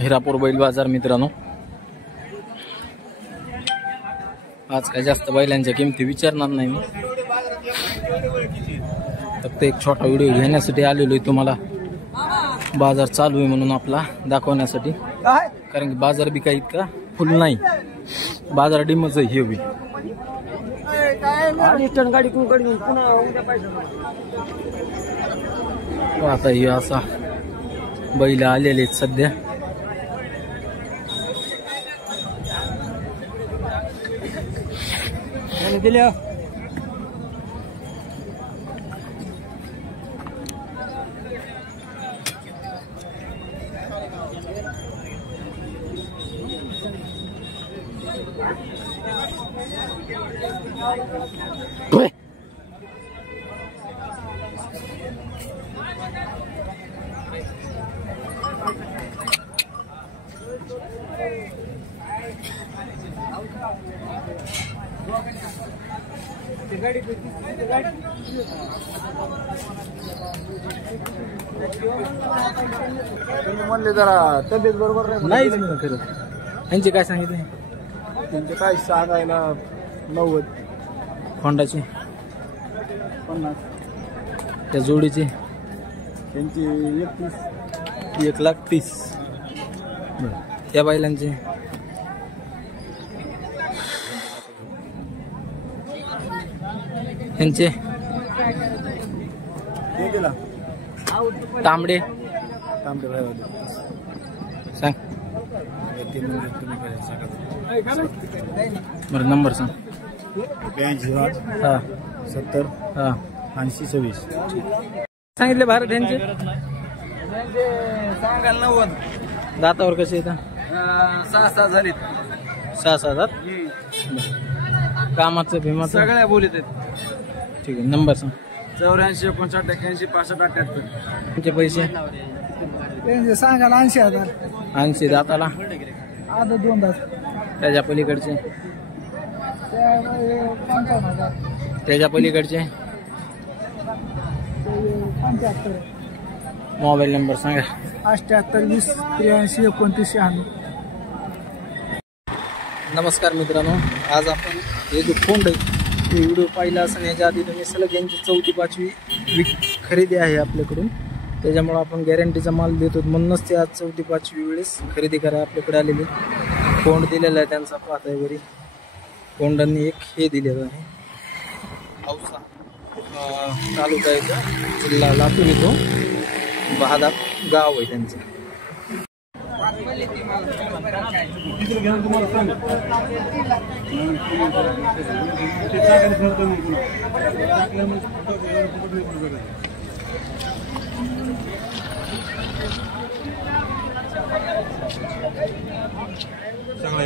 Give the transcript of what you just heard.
हिरापूर बैल बाजार मित्रांनो, आज काय जास्त बैलांच्या किमती विचारणार नाही मी, फक्त एक छोटा व्हिडिओ घेण्यासाठी आलेलो आहे तुम्हाला. बाजार चालू आहे म्हणून आपला दाखवण्यासाठी, कारण की बाजार बी काही इतका फुल नाही, बाजार डिमच आहे. हे बी आता हे असा बैल आलेले आहेत सध्या. दिल्या म्हणले जरा तब्येत बरोबर नाहीच मी खरं. यांचे काय सांगितले? त्यांचे काय सांगायला 90, खोंडाचे 50, त्या जोडीचे त्यांची 31, 1,30,000. त्या बैलांचे त्यांचे तांबडे सांग बरं. नंबर सांग. 82 हा 70 हा 80 26 सांगितले भारत यांचे. सांगायला 90. दातावर कसे येतात? 6 झाले. 6,000. कामाचं भीमाचं सगळ्या बोलीत आहेत. ठीक आहे. नंबर सांग. 84 59 81 65 78. तुमचे पैसे त्यांचे सांगायला 80,000. 80 दाताला. आता 2 दात. त्याच्या पलीकडचे 55,000. त्याच्या पलीकडचे 75. मोबाईल नंबर सांगा. 78 20 83 29 96. नमस्कार मित्रांनो, आज आपण हे जो फोंड आहे ते व्हिडिओ पाहिला असं याच्या आधी तुम्ही सलग यांची 4थी 5वी खरेदी आहे आपल्याकडून, त्याच्यामुळं आपण गॅरंटीचा माल देतो. म्हणूनच ते आज 4थी 5वी वेळेस खरेदी करा आपल्याकडे आलेले. फोंड दिलेला आहे त्यांचा, पाहताय वरी. फोंडांनी एक हे दिलेलं आहे, औसा तालुका येतो, जिल्हा लातूर येतो, बहादा गाव आहे त्यांचं. चांगला